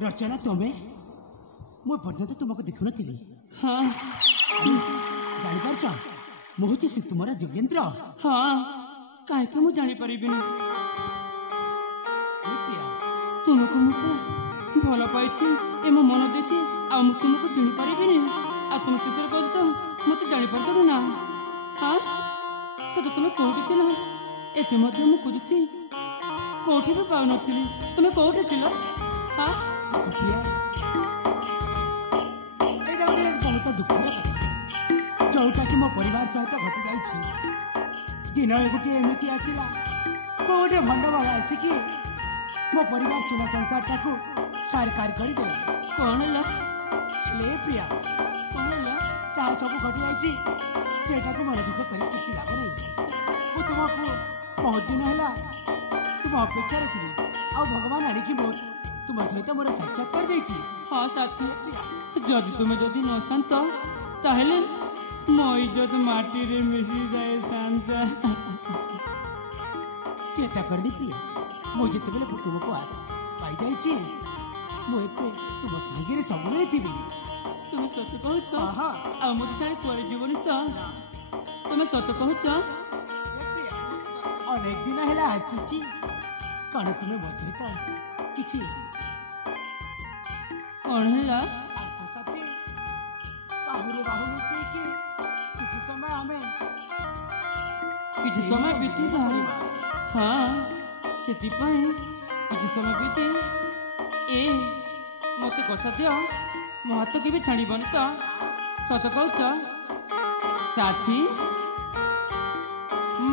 रचना तुम्हें मु पर्यंत तुमको देखु नथिली। हाँ जानि पारछ मु होची से तुमरा जोगेंद्र। हाँ काहे के मु जानि परिबिनी तुमको मु भल पाइछि ए मो मन देछि आ मु तुमको चिनि परिबिनी आ तुम शेषर कहू तो मते जानि पारतु ना। हाँ से तो तुम कोठी थिल एते मध्ये मु खोजुछि कोठी भी पाउ नथिली तुम कोठी थिल। हाँ एटा बहुत दुखर कथा जोटा कि मो परिवार सहित घटी जाइछि। दिन एगुटी एमिति आसिला कोटे भंड भाग आसिकी मो परिवार सुना संसार टाकू सारकार कर देला। कौन ला ले प्रिया कौन ला चाहे सब घटी जाइछि सेटा को मन दुख कर किछि लाभ नै। मु तुमको बहुत दिन हैला तुम अपेक्षा रखिली आ भगवान आनी की बहुत तुम सहित मोर साक्षात्कार देछि। हाँ साथी जदि तुम्हें जदि न शांत ताहले मो इज्जत माटी रे मिसी जाए शांता। चेता करनी प्रिया मु जिते बेले तुमको पाई जाइछि मु एपे तुम संगे सब थी। तुम सत कहूच आ मत जाने कुआरे जीवन तो तुम सत कहूच। अनेक दिन है आसी कण तुम्हें मो सहित किछि कौन है आशा साथी बाहुरे बाहु मिसेकी किछि समय बीती हाँ से किछि समय बीती ए मत कथा दियो मो हाथ के भी छाड़बन तो सत कहूच साथी।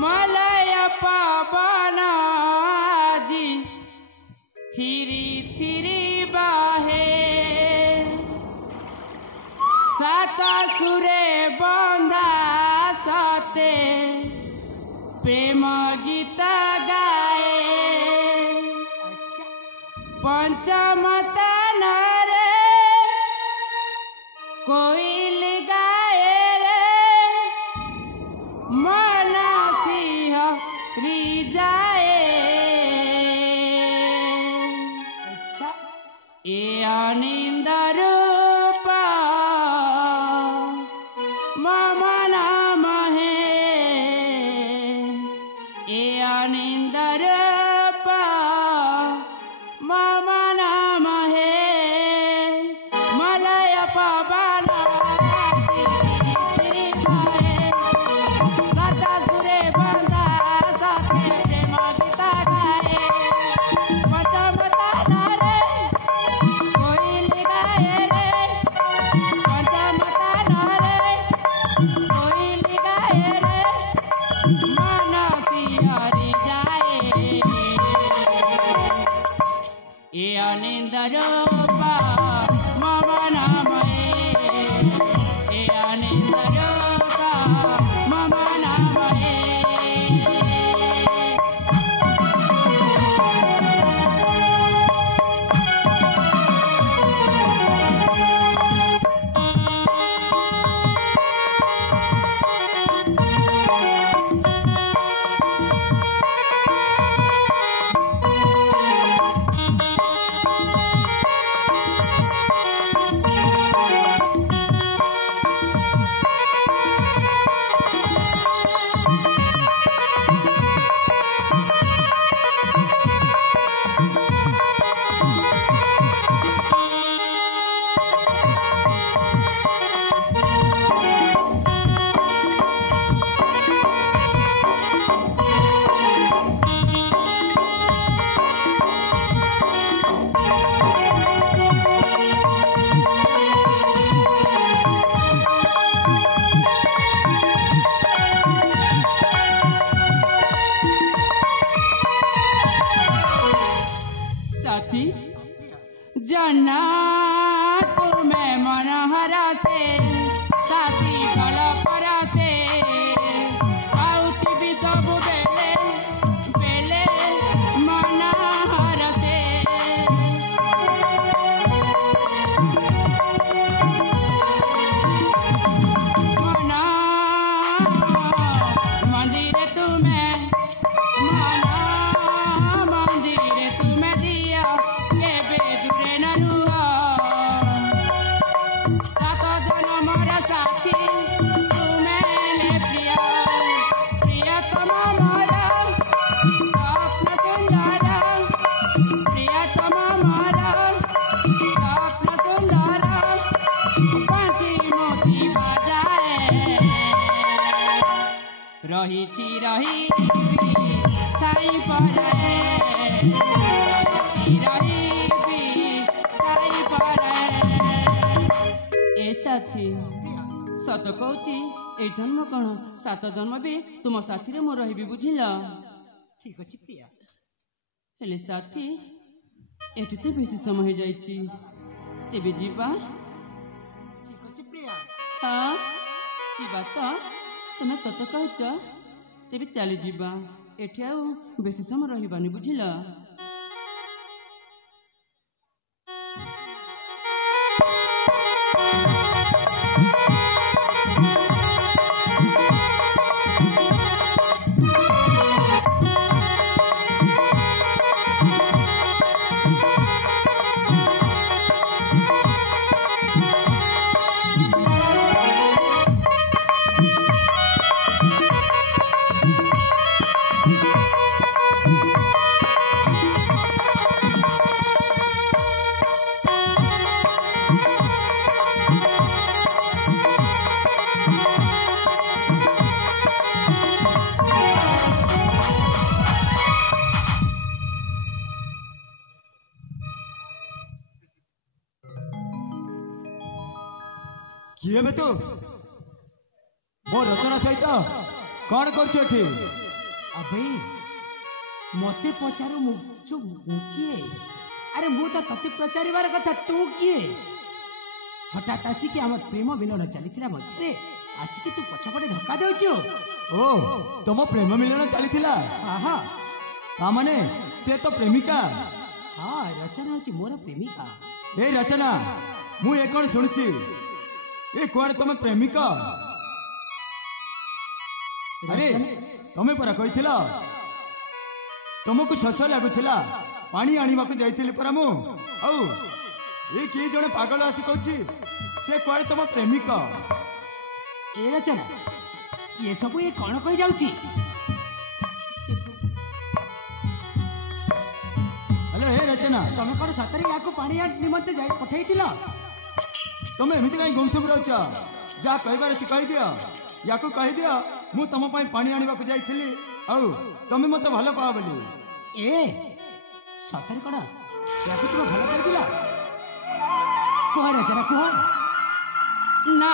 मलय पवन जी थिरी थिरी बाहे सात सुरे बंधा सते प्रेम गीत गाए पंचमतन रे कोइल गाए रे मन सिंह रिजाए ए आनंद रूप मम नाम है ए आनंद रूप मम नाम है मलय पवन जना तुम्हें मनहरा से साथी फल परा से आउति भी सब बेले बेले मनहरा से मना मंदिर तुम्हें मना मंदिर तुम्हें दिया के बेदुरे नरू ରହିଛି ରହିବି ଛାଇ ପରାଏ ରହିବି ଛାଇ ପରାଏ। ଏ ସାଥୀ ସତ କହୁଛି ଏ ଜନ୍ମ କଣ 7 ଜନ୍ମ ବି ତୁମ ସାଥିରେ ମୁଁ ରହିବି ବୁଝିଲ। ଠିକ ଅଛି ପ୍ରିୟା। ହେଲେ ସାଥୀ ଏଠି ତ ବେଶୀ ସମୟ ହେଇଯାଇଛି ତେବେ ଯିବା। ଠିକ ଅଛି ପ୍ରିୟା। ହଁ ଯିବା ତ ତୁମେ ସତ କହୁଛ ତେବେ ଚାଲିଯିବା ଏଠି ଆଉ ବେଶୀ ସମୟ ରହିବାନି ବୁଝିଲ। किए बे तू मो रचना सहित कौन कर अबे मते पचारू मु किए? अरे मु तो तते पचारिबार कथा तू किए? हठात आसिक आम प्रेम मिलन चली मध्य आसिक तू पछपटे धक्का देउछु। ओ तुम प्रेम मिलन चली हाँ माने से तो प्रेमिका। हाँ रचना होची मोर प्रेमिका। ए रचना मु ए कौन सुनछि ए कौन तुम प्रेमिका? अरे तमें परा कहिथिला तुमको शोष लगुला पानी आनिबा को जाइथिली परा मु औ ए किए जने पागल आसी कहछि से कौन तुम प्रेमिका? ए रचना ये सब ये कौन कहि जाउची? हेलो हे रचना तमे कौन सतरे याको पानी निमंते जाई पठैतिला? तमें एमती कहीं गुमसुम रह जा कहबार से कही दियो याको कही दियो मु तुम पानी आनिबा को जाइथिली औ तमे मते भलो पा बोली। ए सतरे कौन याको तुम भलो कहिदिला? कह रचना कह। ना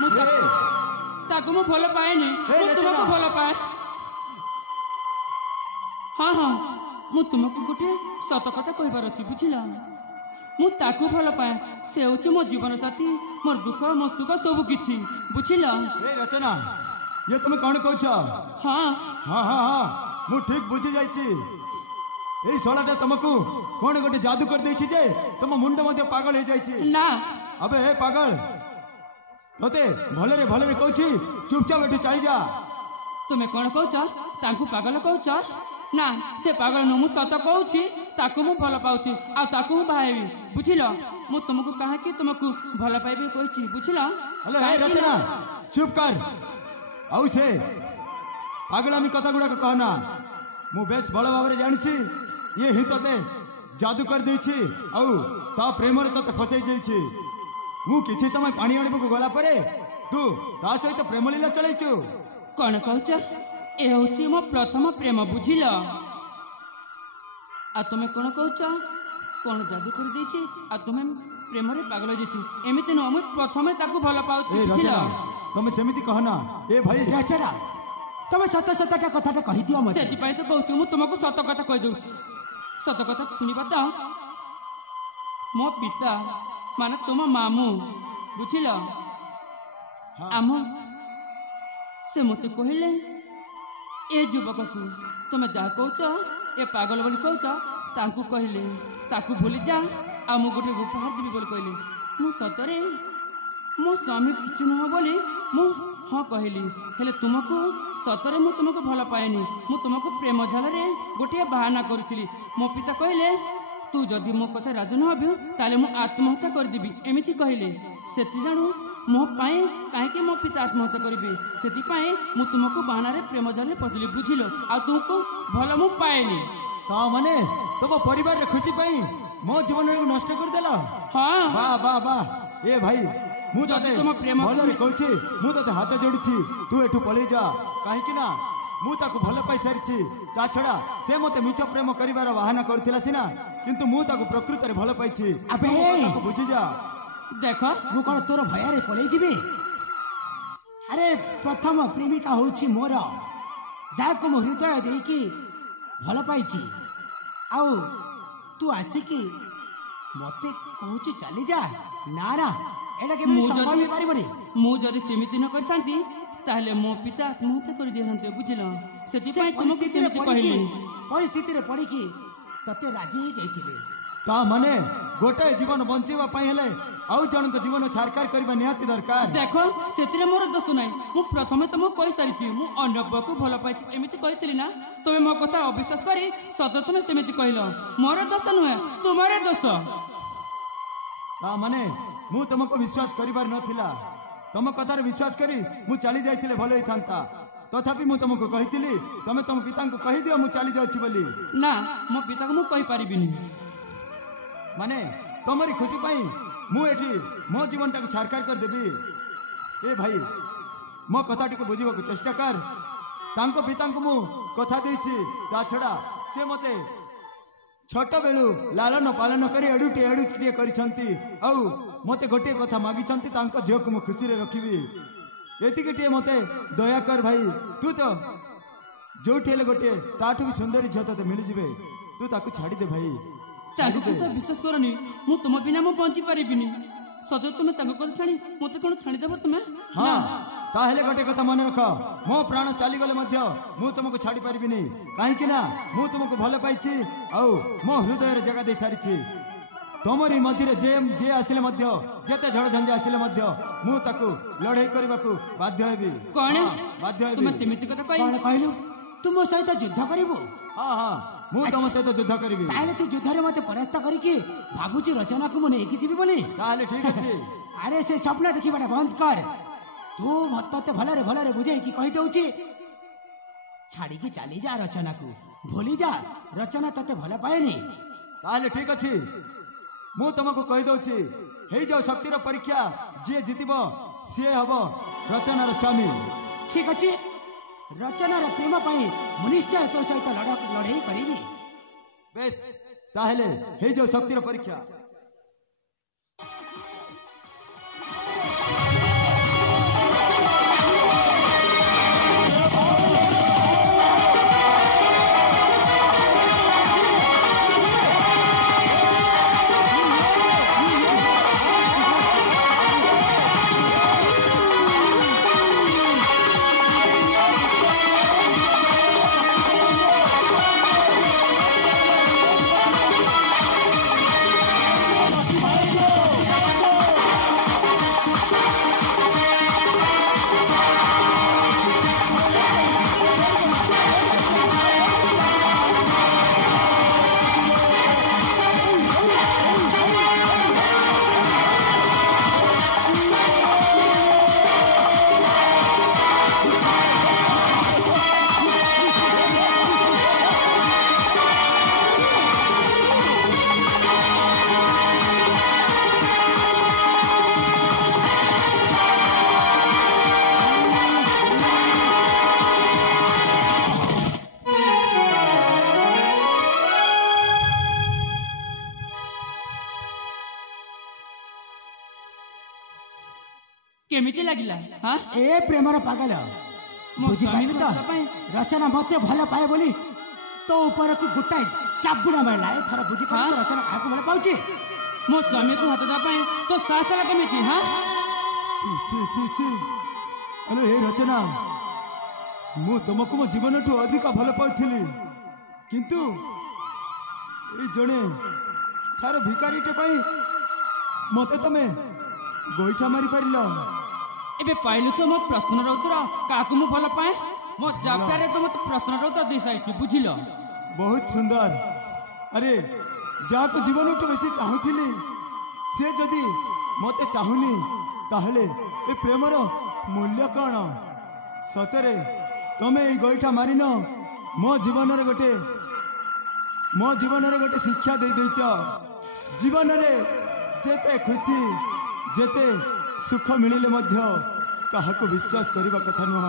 मु ताको मु भलो पाएनी मु तुमको भलो पाए। हाँ हाँ मु तुमको गोटे सत कथा कहबार अछि बुझिला। मु ताकू भल पाए से होची मो जीवन साथी मोर दुख मो सुख सब किछि बुझिला। ए रचना ये तुम कौन कहछ? हाँ हाँ हाँ हाँ मु ठीक बुझी जाइछि ए सोलाटा तुमको कौन गोटे जादू कर देछि जे तुम मुंड मध्ये पागल हो जाइछि। ना अबे ए पागल तोते भलरे भलरे कहछि चुपचाप एठु चली जा। तुमे कौन कहछ ताकू पागल कहछ? ना से पागल न मु सत कहूछि ताकू मु भल पाउछि आ ताकू मु भाईबी बुझिला। मु तुमको कहा कि तुमको भल पाइबे कहछि बुझिला। हेलो ए रचना चुप कर औ से पागलामी कथा गुड़ा कहना मु बेस भल भाव जानी ये ही तोते जादू कर देछि औ ता प्रेम रे तोते फसई जाइछि। मु किछि समय पानी आनिबो को गला परे तू ता सहित प्रेम लीला चलैछु। कौन कहछ? ए होची मो प्रथम प्रेम बुझिल। आ तुमे कौन कहछ? कौन जादू कर देछि आ तुमे प्रेम रे पागल जेछि एमिति न मु प्रथमे ताकू भल पाउछि बुझिल। तमे सेमिति कहना ए भाई रचना तमे सत सतटा कथाटा कहि दियो मते। सेति पई तो कहछु मु तुमको सत कथा कहि दउछि। सत कथा सुनिबा त मो पिता माने तुम मामू बुझिल। आम से मते कहिले ए युवक को तुम जा कहछ ए पागल बोली कहछ तांकू कहले ताकू भूली जा आ मु गोटे उपहार देबी बोली कहले। मु सतरे मो स्वामी किछु न बोली मु हाँ कहली। हेले तुमको सतरे मु तुमको भल पाएनी मु तुमको प्रेम झाल रे गोटे बाहाना करूଥିଲି। मो पिता कहले तू जदि मो कथा राजी न हबि ताले मु आत्महत्या कर देबी एमिति कहले। सेति जानु मो पाए काहे मो पिता आत्महत्या करिबे सेति पाए मु तुमको बाहाना रे प्रेम झाल रे पसली बुझिलो आ तुमको भल मु पाएनी। ता माने तुम परिवार रे खुशी पाई मो जीवन रे नष्ट कर देला। हाँ वाह वाह वाह ए भाई मु जदि तुम प्रेम भलरे कहछि मु तते हाथ जोड़िछि तू एठु पळै जा। कहीं ना मु ताको भल पाई सारी ता छड़ा से मते मिछ प्रेम करिवार बाहाना करथिला सिना किंतु मु ताको प्रकृत रे भल पाइछि अबे बुझी जा देख मु कौन तोर भय पलि जीवी अरे प्रथम प्रेमिका होछि मोर जाको मो हृदय देकी भल पाइछि आउ तू आसिकी मते कहूछि चली जा ना ना एटा के संभव ही पारिबनी मु जदि सीमित न करथांती ताहले मो पिता आत्महत्या कर दिहंते बुझिलो सेति पई तुमको सीमित कहली परिस्थिति रे पड़ी की तते राजी ही जाइथिले ता माने गोटे जीवन बंचीबा पई हेले आउ जनक जीवन छारकार करबा निहाती दरकार देखो सेतिरे मोर दोष नै मु प्रथमे तुम कहि सारिछि मु अन्यबको भल पाइछि एमिति कहितली ना तमे मो कथा अविश्वास करी सदा तुमे सेमिति कहिलो मोर दोष नुहे तुम्हारे दोष ता माने मु तुमको विश्वास करिबार नथिला तुम कथार विश्वास करी मु चली जाइथिले भलो ही थांता तथापि मु तुमको कहितली तमे तुम पिता को कहि दियो मु चली जाउछि बोली ना मो पिता को मु कहि परिबिनी माने तमरी खुशी पाई मु एठी मो जीवन टाको छारकार कर देबी ए भाई मो कथा टिके बुझिबा को चेष्टा कर तांको पिता को मु कथा देछि ता छडा से मते छोट बेलू लालन पालन करी एडुटे करिसंती औ मते गोटे कथा मागी छंती तांको झियो को मु खुशी रे रखिबी एतिके मते दया कर भाई तू तो जोठी हेले गोटे ताठू भी सुंदरी झियो तते मिली जिवे तू ताको छाडी दे भाई ताको कथा विश्वास करनी मु तुम बिना मु पहुंची परिबिनी सदा तुमे ताको कथा छाणी मते कोन छाणी देबो तुमे हां ताहेले गोटे कथा मन रख मो प्राण चाली गले मध्य मु तुमको छाडी परिबिनी काहे कि ना मु तुमको भले पाइछि औ मो हृदय रे जगह दे सारिछि तमरी मझिरे जे आसिले मध्य जेते झड़ झंझा आसिले मध्य मु ताको लड़ाई करबाकू बाध्य हेबी कोन बाध्य हेबी तुमे सीमित कथा कहि कोन कहलु तुम मो सहित युद्ध करिवो हां हां मु तुम सहित युद्ध करबी ताले तू युद्ध रे मते परास्त करिके भाबुची रचना को मने एकी जीवी बोली ताले ठीक अछि अरे से स्वप्न देखिबाटा बंद कर तू मते भलरे बुझे कि कहि दउची छाड़ी की चली जा रचना को भूली जा रचना तते भल पाएनी ताले ठीक अछि मु तुमको कहि दउची हेई जो शक्तिर परीक्षा जे जितिबो से हबो रचनार स्वामी ठीक अछि रचनार प्रेम पई मुनिष्ठा तो सहित लड़ाई करिबी बेस ताहेले हेई जो शक्तिर परीक्षा केमिति लागिला हां ए प्रेमर पागल बुझी पाइलु तो रचना मते भल पाए बोली तो ऊपर को गुटाई चाबुड़ा मारला ए थरा बुझी पाइलु रचना काको भल पाउची मो स्वामी को हाथ दा पाए तो सासला केमिति हां छी अरे हे रचना मु तुमको मो जीवन ठू अधिक भल पाउथिली किंतु ए जणे सार भिकारीटे पई मते तमे गोइठा मारी पारिलो एबे पाइलु तो मो प्रश्नर उत्तर काको मु भल पाए मो जाप्टारे तो मत प्रश्नर उत्तर दे साइछि बुझिलो बहुत सुंदर अरे जाको जीवन उठ बेसी चाहुथिली से जदी मते चाहुनी ताहले ए प्रेमर मूल्य कौन सतरे तमे ए गोइठा मारिनो मो जीवन रे गोटे शिक्षा दे देछ जीवन रे जेते खुशी जेते सुख मिलिले मध्य काहाको विश्वास करिबा कथा नुह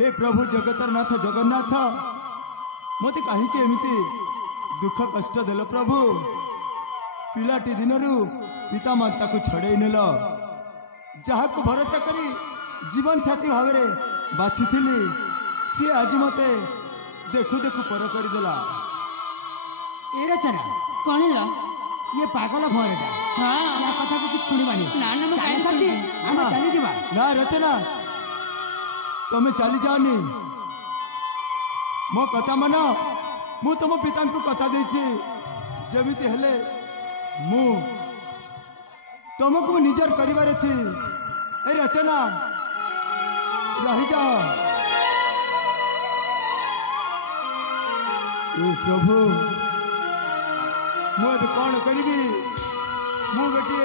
हे प्रभु जगतर नाथ जगन्नाथ मत कहीं एमती दुख कष्ट देल प्रभु पिलाटी दिनरू पिता माता को छड़े नेल जहा को भरोसा करी जीवन साथी भाव बाछि सी आज मते देखु देखु पर करदेला। ए रचना कौन है ये पागल भयटा हाँ या कथा को किछ सुनिबानी ना ना चले साथी हम हाँ। चली जीवा ना रचना तमें चली जाओनी मो कथा मन मु तुम पिता को कथा देछि जमिति हेले मु तुमको निजर करिवार अछि। ए रचना रही जाओ। ए प्रभु मु कौन करी मु गोटे